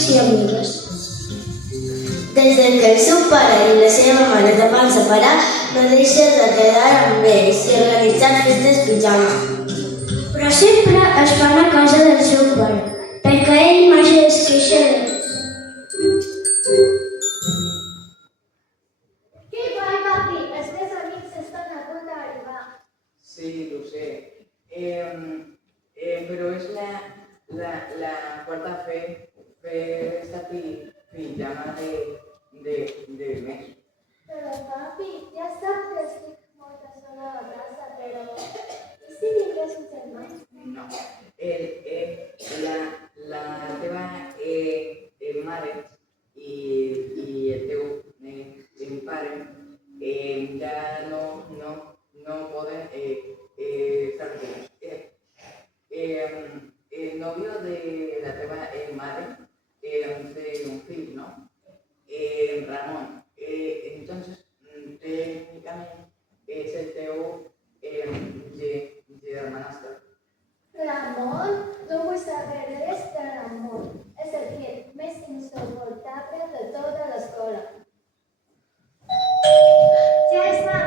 amics i amigues. Des que el seu pare i la seva mare es van separar, no deixen de quedar amb ells i organitzar festes pijama. Però sempre es fan a casa del seu pare, perquè ell mai es queixa d'ell. Què va, papi? Els teus amics estan a punt d'arribar. Sí, lo sé. Pero es la cuarta esta pijama del mes. Però, papi, ja sap que estic molt sola a casa, però... I si vingués un germà? No. La teva mare i el teu pare ja no poden estar junts. El novio de la teva madre té un fill, ¿no? Ramón. Entonces, técnicamente es el teu hermanastro. Ramon? No vull saber res de Ramon. És el fill més insoportable de tota l'escola. Ja està.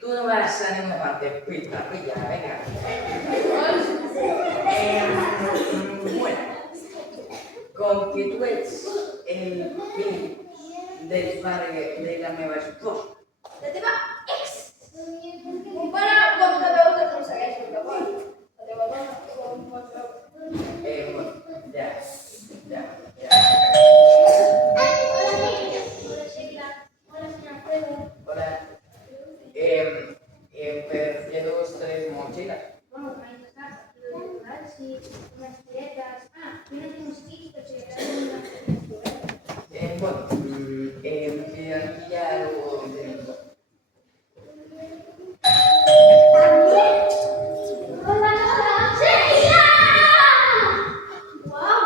Tú no vas a ninguna parte, pilla, venga. Bueno, con que tú eres el fill del pare de la meva esposa. La teva ex! Un pare com que veu que aconsegueix el que vol. La teva dona com pots veure. Bueno, ya. Hola, Sheila. Hola, senyor Alfredo. Hola. Per 2-3 mochilas. Vamos, para empezar, lo de jugar, sí, unas tiretas. Y unos mosquitos, y Bueno, aquí ya lo tenemos. ¡Hola! ¡Sheila! ¡Wow!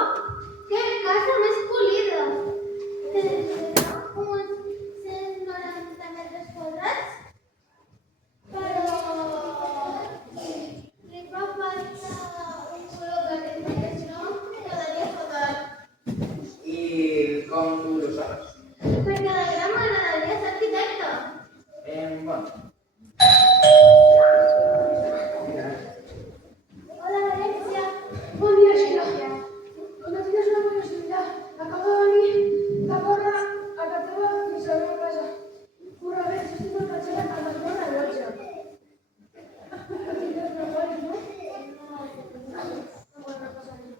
¡Qué casa más pulida! Tindrà uns 190 metres quadrats, però li fa falta un color que més no quedaria fatal. ¿Y cómo tú lo sabes? Perquè la gran m'agradaria ser arquitecta. Bueno. Hola, Valencia. Bon dia, Sheila. Com que tens una curiositat, acaba de venir la corre a casa teva fins a la meva casa. Corre, bé, jo estic molt cansada a les 9 de la noche. No tindràs una colla, no? No vol reposar ni.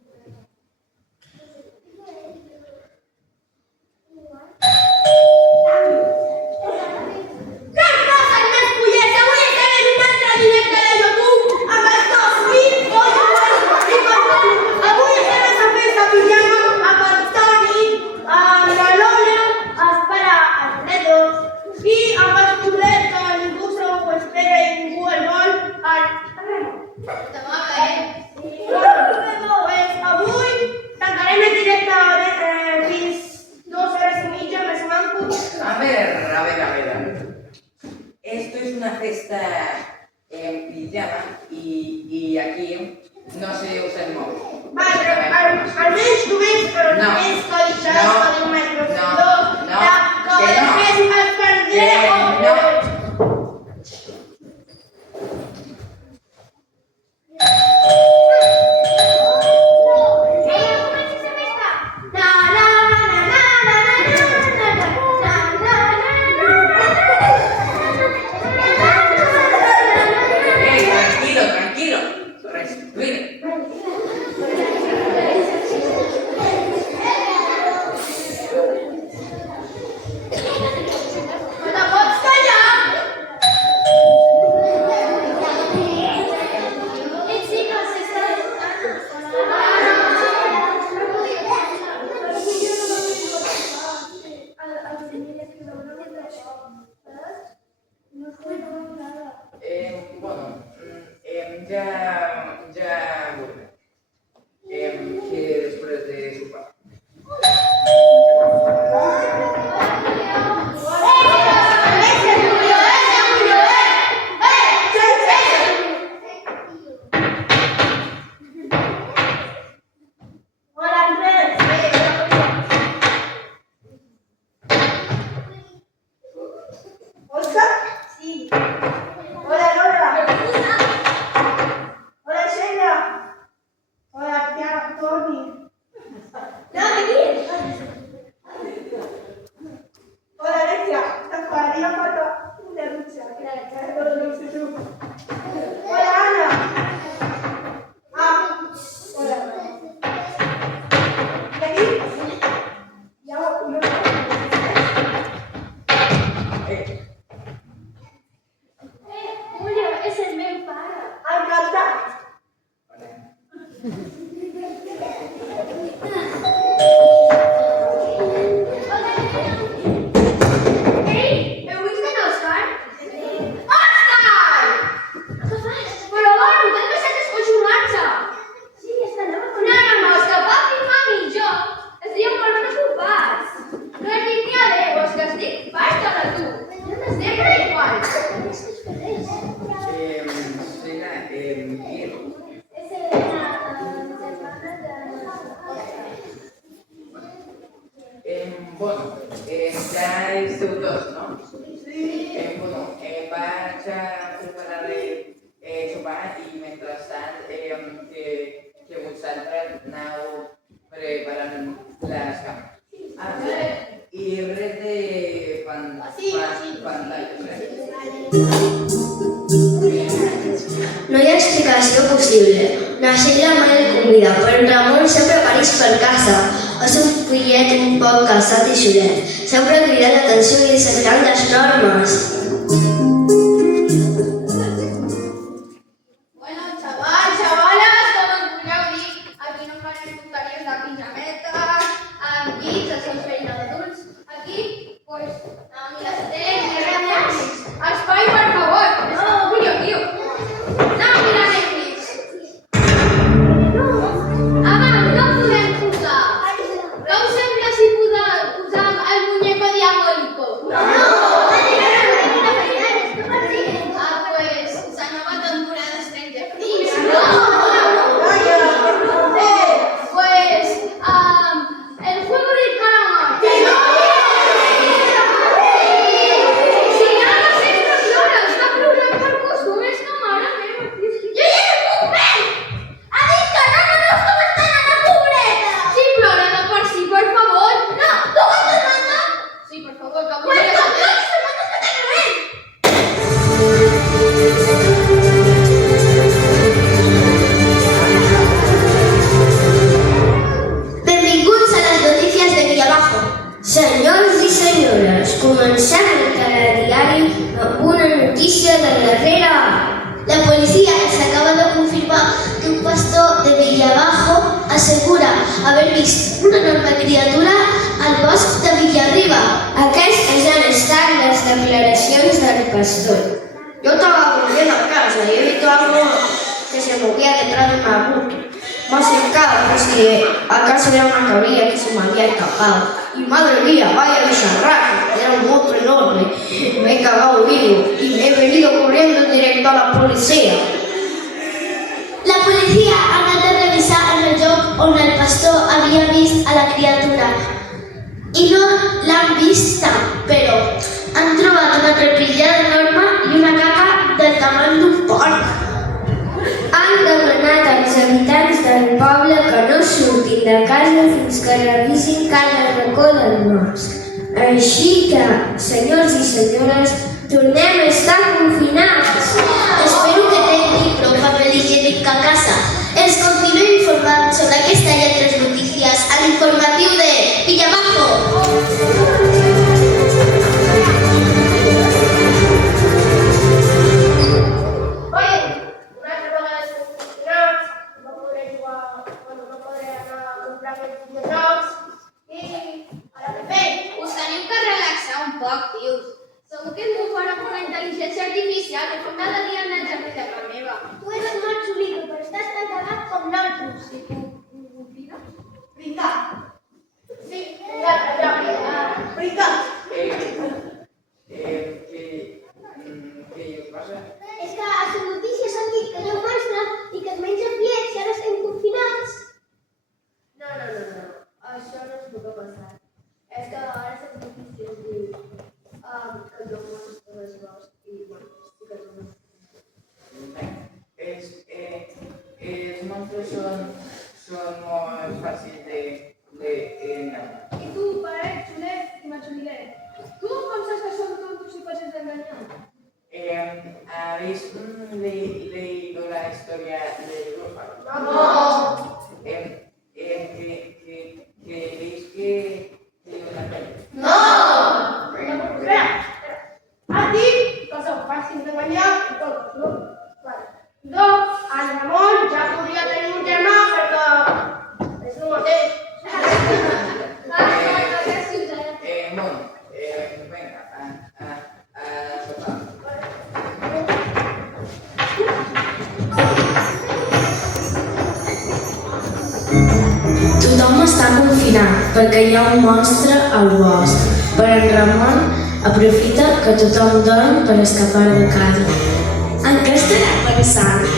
Esto es una fiesta en pijama y aquí no se usa el móvil. Vale, però almenys només, però No. només codi això, No. codi més No. profundor, No. que Que no. després es perdré No. Tranquilo, respire. Te pots callar? Bueno, ya volveré. Que después de su parte. Hola, Andrés. ¿Oscar? Sí. Hola, Lola. Hola, Sheila. Hola, tía Tony. Hola, Alexia. Te faria foto de lucha. Hola, Ana. Hola. ¿Y aquí? Ya, uno. Julio, és el meu pare. Encantat. Ei, heu vist en Òscar? Òscar! Però bueno, t'has passat escojonar-se. Sí, és que anava con... No, és que papi, mami i jo estíem molt preocupats. No has dit ni adéu, és que estic farta de tu. Sempre igual. Sheila, bien. Bueno, ya es de dos, ¿no? Sí. Bueno, vaig a preparar el sopar i mentrestant que vosaltres aneu preparant les cames. I res de pantalles, No hi ha explicació possible. La Sheila mai el convida, però en Ramon sempre apareix per casa. És un fillet un poc casat i xulet. Sempre crida l'atenció i desafiant les normes. Bueno, xavales, com us podeu dir, aquí no fan tonteries de pijametes, amb llits, els seus feina d'adults. Aquí, pues, ni les tele, ni res més. Espai, per favor. No, Julio, tio. No, mira Netflix. Home, no podem posar. Què us sembla si posam el muñeco diabólico? No. Pues, la nova temporada de Stranger Things. Pues, el juego del calamar. Si no, no sé què plora. Està plorant per costum. És que mare meva. Jo ja no puc més! Ha dit que no veus com està anant, pobreta! Sí, plora de per si, per favor. No, tu ets hermana? Sí, per favor, que volia saber. Pues con todos mis hermanos que tengo ven. Benvinguts a les notícies de Villabajo. Senyors i senyores, comencem el telediari amb una notícia de darrera hora. La policia ens acaba de confirmar que un pastor de Villabajo assegura haver vist una enorme criatura al bosc de Villarriba. Aquestes han estat les declaracions del pastor. Yo estaba volviendo a casa y he visto algo que se movía detrás de un arbusto. Me he acercado por si acaso era una cabilla que se me había escapado. Y madre mía, vaya bicharraco, era un monstruo enorme. Me he cagado vivo y me he venido corriendo directo a la policía. La policía ha anat a revisar el lloc on el pastor havia vist a la criatura. I no l'han vist tant, però han trobat una trepillada enorme i una caca del tamany d'un porc. Han demanat als habitants del poble que no surtin de casa fins que revisin cada racó del bosc. Així que, senyors i senyores, tornem a estar confinats. Espero que tingui prou paper higiènic a casa. Els continuo informant sobre aquesta i altres notícies a l'informatiu de Villabajo. Us teniu que relaxar un poc, tios. Segur que és molt fora amb una intel·ligència artificial que fem cada dia monstruos son muy fáciles de engañar. I tu, paret, xulet i matxoliler. Tu penses que són tontos i fàcils d'enganyar? ¿Habéis leído la historia del Búfalo? No! ¿Creéis que una peli? No! Espera! Has dit que són fàcils d'enganyar i tontos, no? Vale. Doncs, el Ramon ja podria tenir un germà perquè és el mateix. Venga, a sopar. Tothom està confinat perquè hi ha un monstre al bosc, però en Ramon aprofita que tothom dorm per escapar de casa. En què estarà pensant?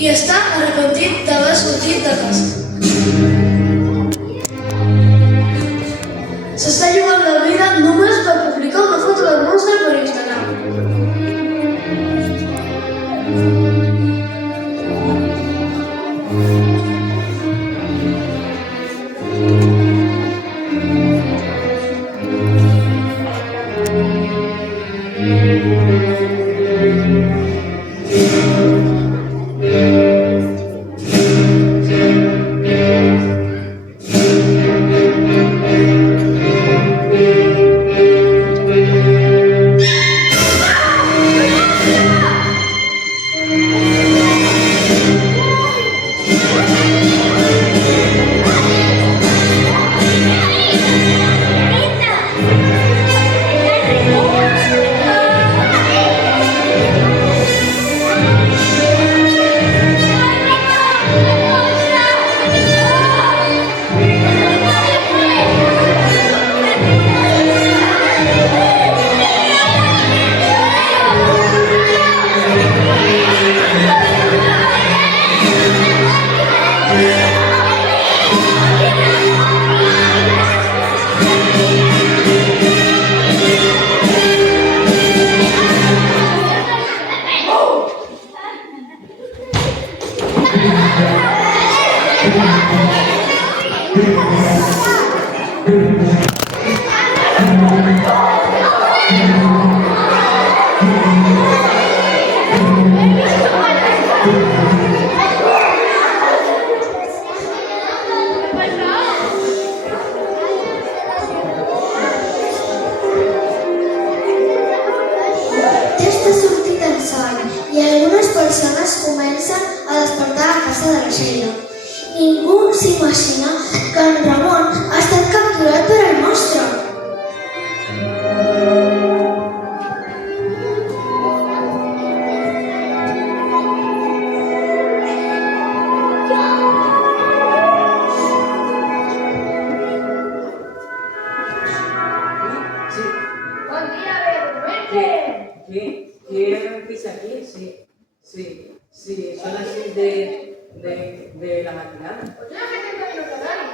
I està arrepentit d'haver sortit de casa. S'està jugant la vida només per publicar una foto del monstre per Instagram. Ningú s'imagina que en Ramon ha estat capturat per el monstre. ¿Quién pisa aquí? Sí, son así de la maquinaria. Pues yo no sé qué camino quedaron.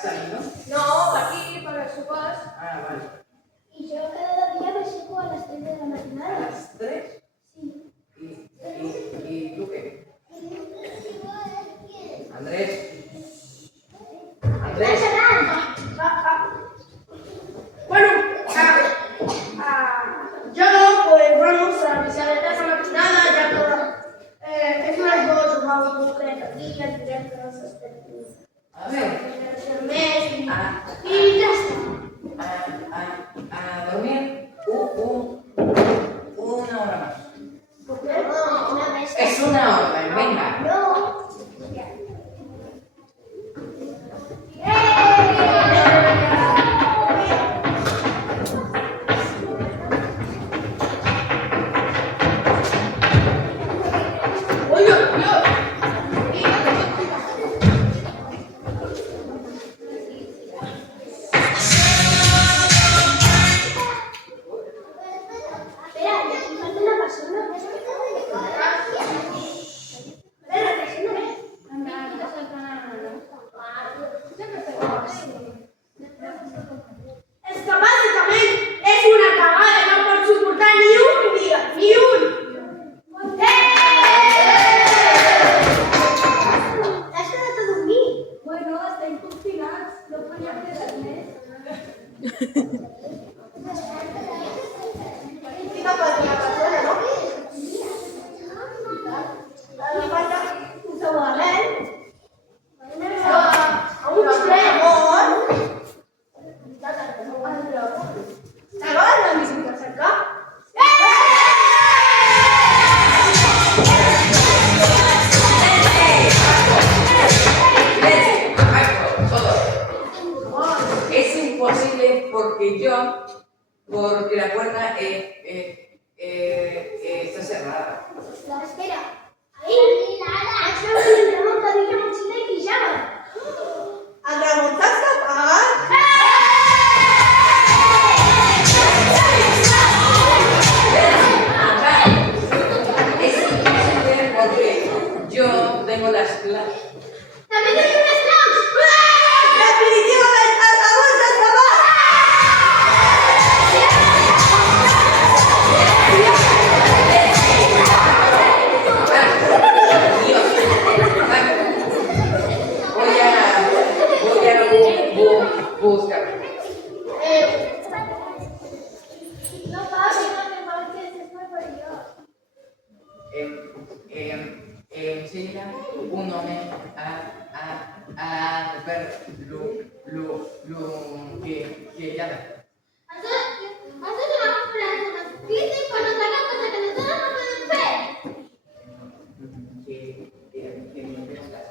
¿Sabes, no? No, aquí, para el sofás. Vale. Y yo cada día me subo a las 3 de la ¿A mañana. las 3? Sí. ¿Y tú qué? Andrés. Bueno, yo pues vamos a avisar de esa maquinada, ya todo. Es unas dos, vamos a buscar taquillas, directos, A ver. el mes y ya está. A dormir una hora más. ¿Por qué? No, una vez. Es una orden, venga. No. Espera, y aquí falta una persona. Es que básicamente es una cagada, no por soportar ni un día, ni un. Has quedat a dormir. Bueno, estem confinats, no podíem quedar més. Fica per una persona, no? Falta un segurament. A un amor. T'agrada la visita cerca? Es imposible porque la puerta está cerrada. Espera. Ahí. Has veure el Ramon que duia motxilla i pijama. El Ramon t'has tapat? Es imposible porque yo tengo las claves. També tenim unes claus. Definitivament el Ramon s'ha tapat! Dios. Voy a buscar. No passa, no val que és per jo. Enseña un hombre a ver lo que llama. Nosotros vamos por las zonas. Dicen cuando sacan cosas que nosotros no podemos ver. Que me preguntas.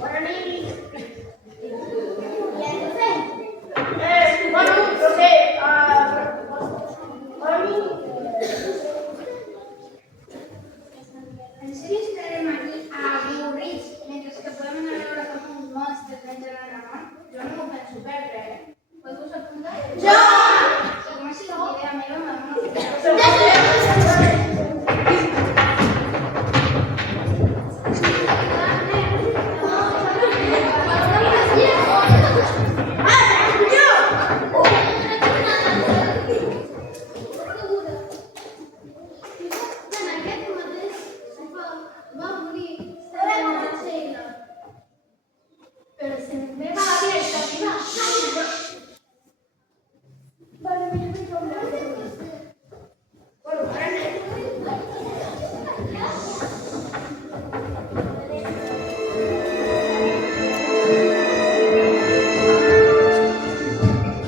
Para mí. ¿Y a café? Bueno, no sé, para mí... En sèrio estarem aquí avorrits mentre que podem anar a veure com uns monstres mengen el Ramon? Jo no m'ho penso perdre, Podeu apuntar? Jo! Com ha sigut idea meva, m'ha Pero se me va a abrir esta piba. Vale, mira, me voy a hablar. Bueno,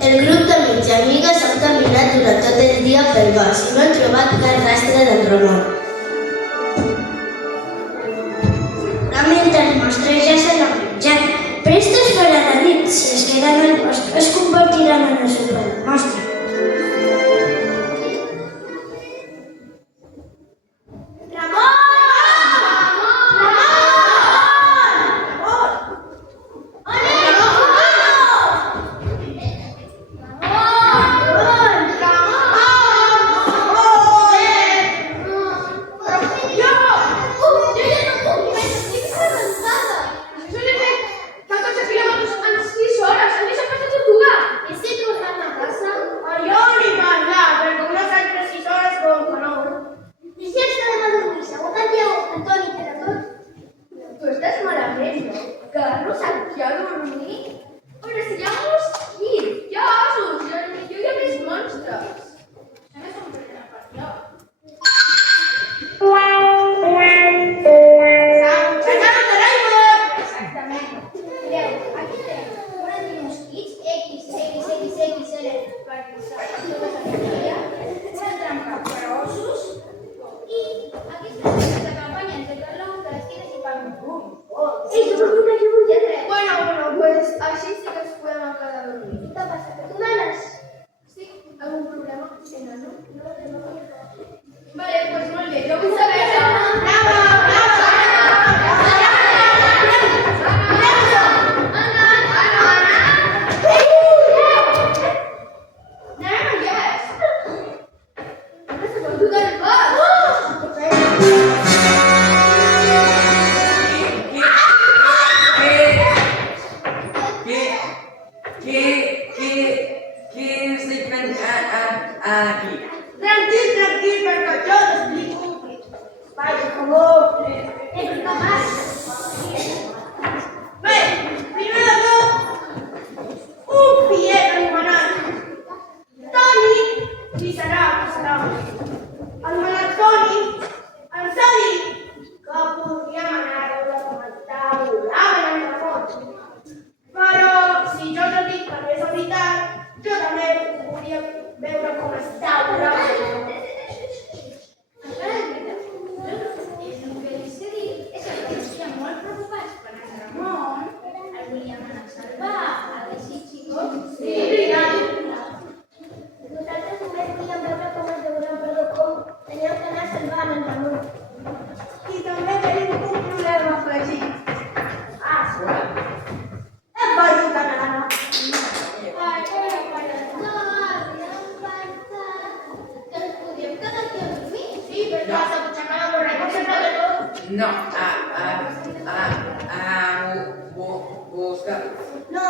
El grup d'amics i amigues han caminat durant tot el dia pel bosc i no han trobat cap rastre del Ramon. Realment els monstres ja se l'han menjat. Prestos per a la nit, si es queden al bosc, es convertiran en el supermonstre. Ramon! Vale, pues molt bé. Jo vull saber... Què estic fent aquí? Tranquil, perquè jo t'explico. Vai, per favor. Bé, primer de tot, un fillet anomenat Toni, qui serà? Anomenat Toni, ens ha dit que podríem anar a veure com està volant en el món. Però si jo no dic que no és veritat, jo també volia veure com està volant. I també tenim un problema afegit. Hem perdut a nana. Sí, però vas a aixecar la borrega sempre de tot. No, buscar. No.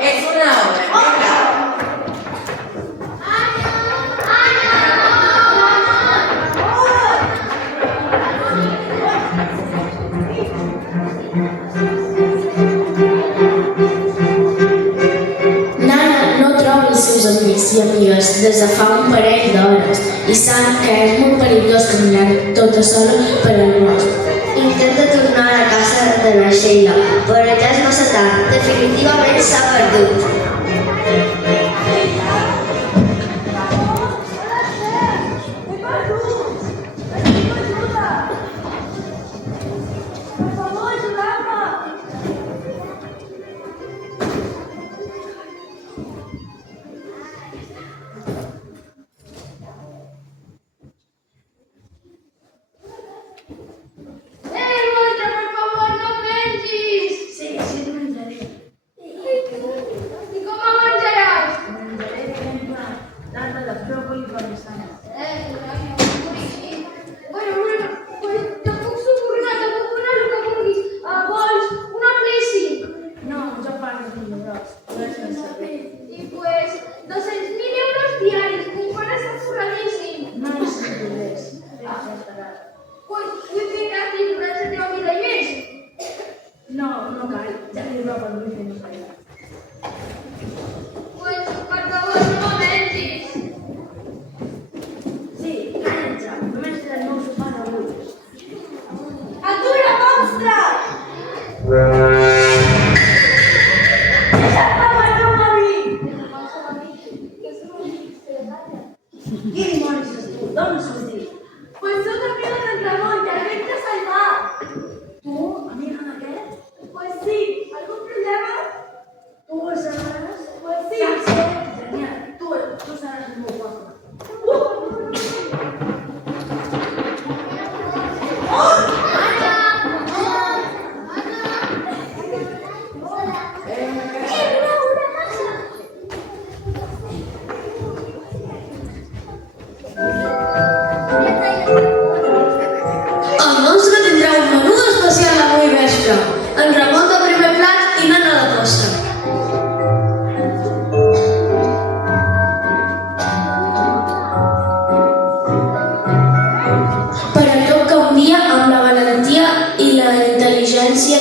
És una obra, vinga. Nana no troba els seus amics i amigues des de fa un parell d'hores i sap que és molt perillós caminar tota sola per al bosc. Intenta tornar a la casa de la Sheila, però ja és massa tard. Definitivament s'ha perdut.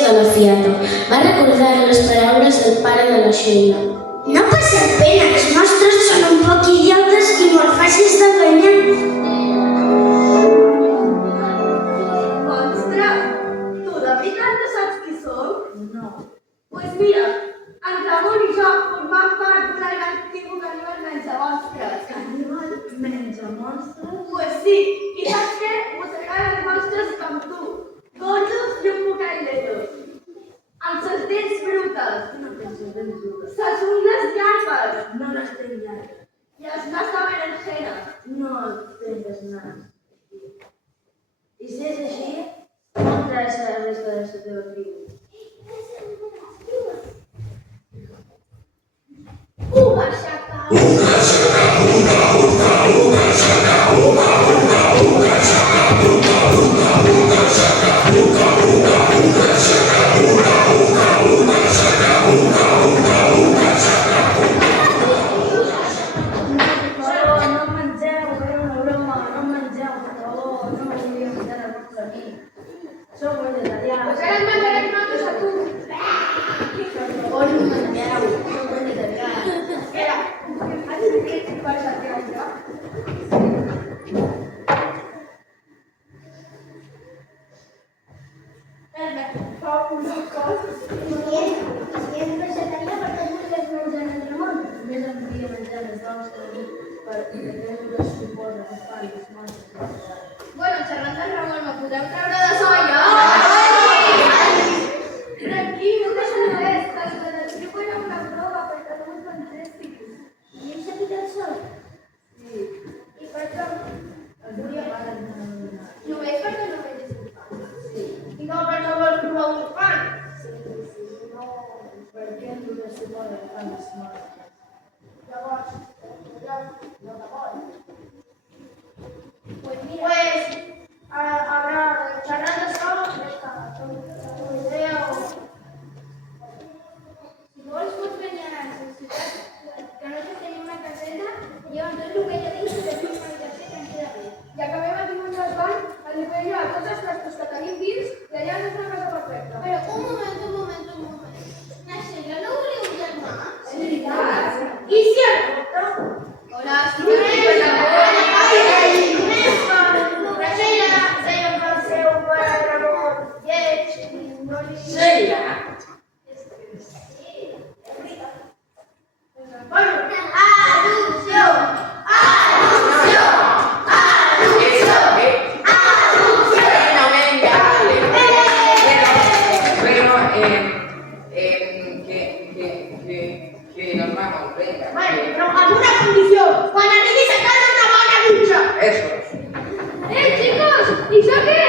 de la Fiata. Va recordar les paraules del pare de la Sheila. No passa pena, els nostres són un poc idiotes i molt fàcils d'enganyar. Monstre, tu de veritat no saps qui som? No. Pues mira, en Ramon i jo formam part d'una gran tribu caníbal menjamonstres. Caníbal menjamonstres? Pues sí, i saps què? Mossegaven els monstres com tu. Gordos i un poquet lletos. Amb les dents brutes. No tens les dents brutes. Les ungles llargues. No les tinc llargues. I els nas de berenjena. No tens nas. I si és així, on traus la resta de la teva tribu? Uga xaca. Per favor, no mengeu, era una broma, no mengeu, per favor, no volia menjar el vostre amic. Sou vegetarians. Pues ara et menjarem nosaltres a tu. Per favor, no mengeu, sou vegetarians. Espera, has de dir que vas a fer això? Fa una cosa. Si és vegetarià, per què vols menjar en el món? Només em volia menjar les nostres perquè no us suposa que fan les nostres. Bueno, xerrant del Ramon, me podeu treure de soia? Tranquil, no passa res, que els de la tribu era una prova perquè no us mengéssim. I hem sentit el sol? Sí, I per això, el volia parar de donar. Només perquè no vegis pa. Sí, I no perquè vols provar un pa. no, perquè no us suposa que fan les nostres. llavors, no te vol. Pues mira, Pues, ara, xerrant d'això, crec que una idea o... si vols pots venir a la ciutat, que nosaltres tenim una caseta, llavors tot el que jo dic, que tenim una habitació tranquil·lament. I acabem aquí un desvall, el veig a tots els trastos que tenim dins i allà és una casa perfecta. Però un moment. La Sheila, no voleu un germà? És veritat. I si el porta? Hola, Sheila. Bueno, venga, dale. Pero, que nos vamos, venga. Bueno, però amb una condició. Quan arribis a casa una bona dutxa. Eso. Chicos! ¿Y eso qué